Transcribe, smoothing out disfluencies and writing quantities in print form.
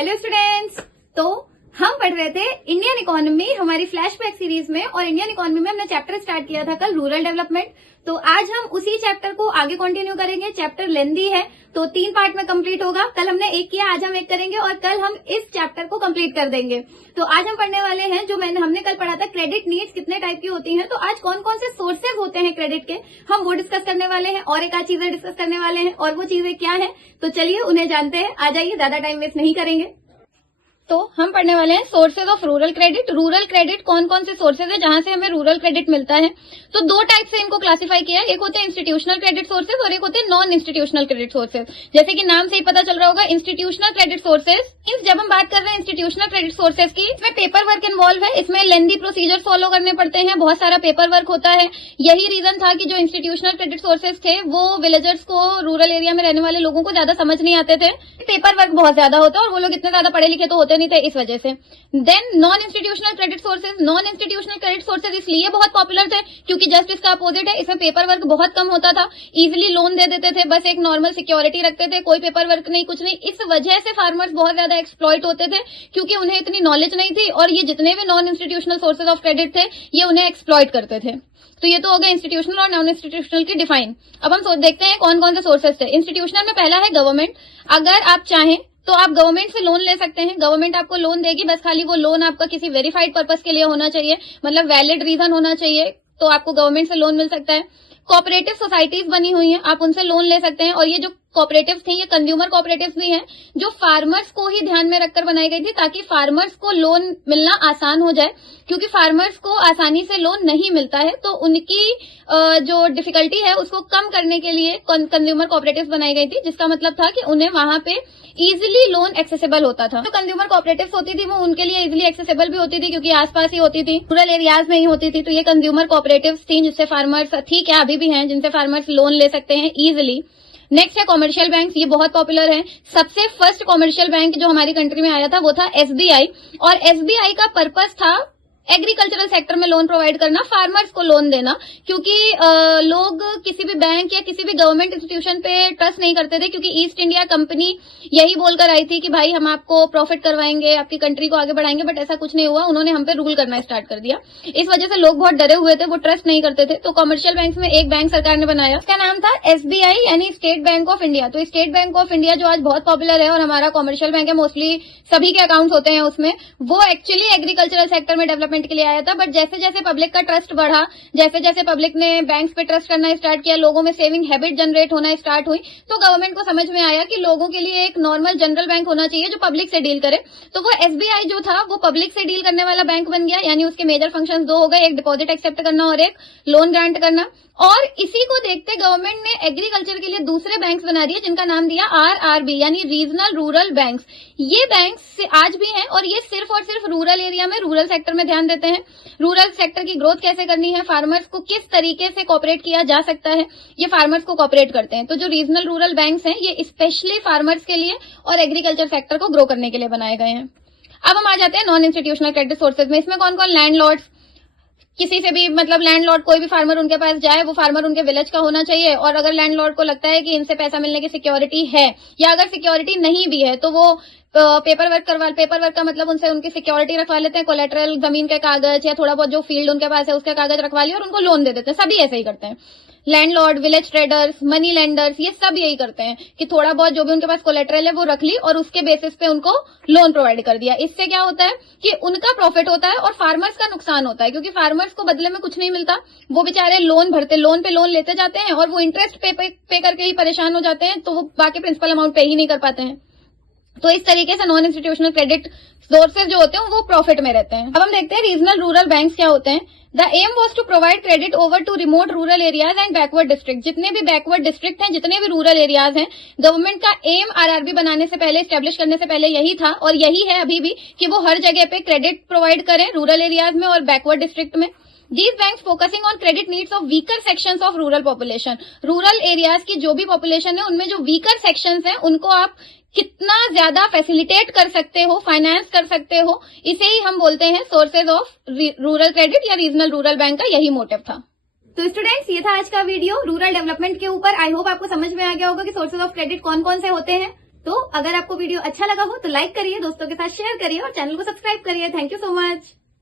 Hello students. तो हम पढ़ रहे थे इंडियन इकोनॉमी हमारी फ्लैशबैक सीरीज में, और इंडियन इकोनॉमी में हमने चैप्टर स्टार्ट किया था कल रूरल डेवलपमेंट। तो आज हम उसी चैप्टर को आगे कंटिन्यू करेंगे। चैप्टर लेंदी है तो 3 पार्ट में कंप्लीट होगा। कल हमने एक किया, आज हम एक करेंगे और कल हम इस चैप्टर को कंप्लीट कर देंगे। तो आज हम पढ़ने वाले हैं जो हमने कल पढ़ा था, क्रेडिट नीड्स कितने टाइप की होती हैं। तो आज कौन कौन से सोर्सेज होते हैं क्रेडिट के, हम वो डिस्कस करने वाले हैं और एक आध चीजें डिस्कस करने वाले हैं। और वो चीजें क्या है तो चलिए उन्हें जानते हैं। आ जाइए, ज्यादा टाइम वेस्ट नहीं करेंगे। तो हम पढ़ने वाले हैं sources of rural credit. Rural credit कौन कौन से सोर्सेज है जहां से हमें रूरल क्रेडिट मिलता है। तो 2 टाइप से इनको क्लासिफाई किया है, एक होते हैं इंस्टीट्यूशनल क्रेडिट सोर्सेज और एक होते हैं नॉन इंस्टीट्यूशनल क्रेडिट सोर्सेज। जैसे कि नाम से ही पता चल रहा होगा, इंस्टीट्यूशनल क्रेडिट सोर्सेज जब हम बात कर रहे हैं इंस्टीट्यूशनल क्रेडिट सोर्सेज की, इसमें पेपर वर्क इन्वॉल्व है, इसमें लेंदी प्रोसीजर फॉलो करने पड़ते हैं, बहुत सारा पेपर वर्क होता है। यही रीजन था कि जो इंस्टीट्यूशनल क्रेडिट सोर्सेज थे वो विलेजर्स को, रूरल एरिया में रहने वाले लोगों को ज्यादा समझ नहीं आते थे। पेपर वर्क बहुत ज्यादा होता है और वो लोग इतने ज्यादा पढ़े लिखे तो होते नहीं थे, इस वजह से। Then non institutional credit sources. Non institutional credit sources इसलिए बहुत पॉपुलर थे क्योंकि जस्ट इसका अपोजिट है, इसमें पेपर वर्क बहुत कम होता था, इजिली लोन दे देते थे, बस एक नॉर्मल सिक्योरिटी रखते थे, कोई पेपर वर्क नहीं, कुछ नहीं। इस वजह से फार्मर्स बहुत ज्यादा एक्सप्लॉइट होते थे क्योंकि उन्हें इतनी नॉलेज नहीं थी और ये जितने भी non institutional sources of credit थे ये उन्हें एक्सप्लॉइट करते थे। तो ये तो हो गया इंस्टीट्यूशनल और नॉन इंस्टीट्यूशनल की डिफाइन। अब हम देखते हैं कौन कौन से सोर्सेज थे। इंस्टीट्यूशनल में पहला है गवर्नमेंट। अगर आप चाहें तो आप गवर्नमेंट से लोन ले सकते हैं, गवर्नमेंट आपको लोन देगी, बस खाली वो लोन आपका किसी वेरीफाइड पर्पस के लिए होना चाहिए, मतलब वैलिड रीजन होना चाहिए, तो आपको गवर्नमेंट से लोन मिल सकता है। कोऑपरेटिव सोसाइटीज बनी हुई हैं, आप उनसे लोन ले सकते हैं, और ये जो कोऑपरेटिव्स थे ये कंज्यूमर कोऑपरेटिव्स भी हैं जो फार्मर्स को ही ध्यान में रखकर बनाई गई थी ताकि फार्मर्स को लोन मिलना आसान हो जाए, क्योंकि फार्मर्स को आसानी से लोन नहीं मिलता है। तो उनकी जो डिफिकल्टी है उसको कम करने के लिए कंज्यूमर कोऑपरेटिव्स बनाई गई थी, जिसका मतलब था कि उन्हें वहां पे इजिली लोन एक्सेसिबल होता था। तो कंज्यूमर कोऑपरेटिव्स होती थी वो उनके लिए इजिली एक्सेसिबल भी होती थी क्योंकि आसपास ही होती थी, रूरल एरियाज में ही होती थी। तो ये कंज्यूमर कोऑपरेटिव्स थी जिससे फार्मर्स, ठीक है अभी भी हैं, जिनसे फार्मर्स लोन ले सकते हैं इजिली। नेक्स्ट है कॉमर्शियल बैंक, ये बहुत पॉपुलर है। सबसे फर्स्ट कॉमर्शियल बैंक जो हमारी कंट्री में आया था वो था एसबीआई, और एसबीआई का पर्पस था एग्रीकल्चरल सेक्टर में लोन प्रोवाइड करना, फार्मर्स को लोन देना, क्योंकि लोग किसी भी बैंक या किसी भी गवर्नमेंट इंस्टीट्यूशन पे ट्रस्ट नहीं करते थे, क्योंकि ईस्ट इंडिया कंपनी यही बोलकर आई थी कि भाई हम आपको प्रॉफिट करवाएंगे, आपकी कंट्री को आगे बढ़ाएंगे, बट ऐसा कुछ नहीं हुआ, उन्होंने हम पे रूल करना स्टार्ट कर दिया। इस वजह से लोग बहुत डरे हुए थे, वो ट्रस्ट नहीं करते थे। तो कॉमर्शियल बैंक में एक बैंक सरकार ने बनाया, उसका नाम था एसबीआई यानी स्टेट बैंक ऑफ इंडिया। तो स्टेट बैंक ऑफ इंडिया जो आज बहुत पॉपुलर है और हमारा कॉमर्शियल बैंक है, मोस्टली सभी के अकाउंट होते हैं उसमें, वो एक्चुअली एग्रीकल्चरल सेक्टर में डेवलपमेंट के लिए आया था। बट जैसे जैसे पब्लिक का ट्रस्ट बढ़ा, जैसे जैसे पब्लिक ने बैंक्स पे ट्रस्ट करना स्टार्ट किया, लोगों में सेविंग हैबिट जनरेट होना स्टार्ट हुई, तो गवर्नमेंट को समझ में आया कि लोगों के लिए एक नॉर्मल जनरल बैंक होना चाहिए जो पब्लिक से डील करे। तो वो एसबीआई जो था वो पब्लिक से डील करने वाला बैंक बन गया, यानी उसके मेजर फंक्शंस 2 हो गए, एक डिपॉजिट एक्सेप्ट करना और एक लोन ग्रांट करना। और इसी को देखते गवर्नमेंट ने एग्रीकल्चर के लिए दूसरे बैंक्स बना दिए जिनका नाम दिया आरआरबी यानी रीजनल रूरल बैंक्स। ये बैंक्स आज भी हैं और ये सिर्फ और सिर्फ रूरल एरिया में, रूरल सेक्टर में ध्यान देते हैं। रूरल सेक्टर की ग्रोथ कैसे करनी है, फार्मर्स को किस तरीके से कोऑपरेट किया जा सकता है, ये फार्मर्स को कोऑपरेट करते हैं। तो जो रीजनल रूरल बैंक्स हैं ये स्पेशली फार्मर्स के लिए और एग्रीकल्चर सेक्टर को ग्रो करने के लिए बनाए गए हैं। अब हम आ जाते हैं नॉन इंस्टीट्यूशनल क्रेडिट सोर्सेज में। इसमें कौन कौन, लैंडलॉर्ड्स, किसी से भी मतलब लैंडलॉर्ड कोई भी फार्मर उनके पास जाए, वो फार्मर उनके विलेज का होना चाहिए, और अगर लैंडलॉर्ड को लगता है कि इनसे पैसा मिलने की सिक्योरिटी है, या अगर सिक्योरिटी नहीं भी है तो वो पेपर वर्क का मतलब उनसे उनकी सिक्योरिटी रखवा लेते हैं, कोलेटरल, जमीन के कागज या थोड़ा बहुत जो फील्ड उनके पास है उसके कागज रखवा लिया और उनको लोन दे देते हैं। सभी ऐसे ही करते हैं, landlord, village traders, money lenders, ये सब यही करते हैं कि थोड़ा बहुत जो भी उनके पास कोलेटरल है वो रख ली और उसके बेसिस पे उनको लोन प्रोवाइड कर दिया। इससे क्या होता है कि उनका प्रॉफिट होता है और फार्मर्स का नुकसान होता है, क्योंकि फार्मर्स को बदले में कुछ नहीं मिलता, वो बेचारे लोन भरते, लोन पे लोन लेते जाते हैं और वो इंटरेस्ट पे करके ही परेशान हो जाते हैं, तो वो बाकी प्रिंसिपल अमाउंट पे ही नहीं कर पाते हैं। तो इस तरीके से नॉन इंस्टीट्यूशनल क्रेडिट सोर्सेज जो होते हैं वो प्रॉफिट में रहते हैं। अब हम देखते हैं रीजनल रूरल बैंक्स क्या होते हैं। The aim was to provide credit over to remote rural areas and backward district. जितने भी बैकवर्ड डिस्ट्रिक्ट हैं, जितने भी रूरल एरियाज हैं, गवर्नमेंट का एम आरआरबी बनाने से पहले, स्टैब्लिश करने से पहले यही था और यही है अभी भी कि वो हर जगह पे क्रेडिट प्रोवाइड करें, रूरल एरियाज में और बैकवर्ड डिस्ट्रिक्ट में। These banks focusing on credit needs of weaker sections of rural population। Rural areas की जो भी पॉपुलेशन है उनमें जो वीकर सेक्शंस हैं उनको आप कितना ज्यादा फैसिलिटेट कर सकते हो, फाइनेंस कर सकते हो, इसे ही हम बोलते हैं सोर्सेज ऑफ रूरल क्रेडिट या रीजनल रूरल बैंक का यही मोटिव था। तो स्टूडेंट्स ये था आज का वीडियो रूरल डेवलपमेंट के ऊपर। आई होप आपको समझ में आ गया होगा कि सोर्सेज ऑफ क्रेडिट कौन कौन से होते हैं। तो अगर आपको वीडियो अच्छा लगा हो तो लाइक करिए, दोस्तों के साथ शेयर करिए और चैनल को सब्सक्राइब करिए। Thank you so much.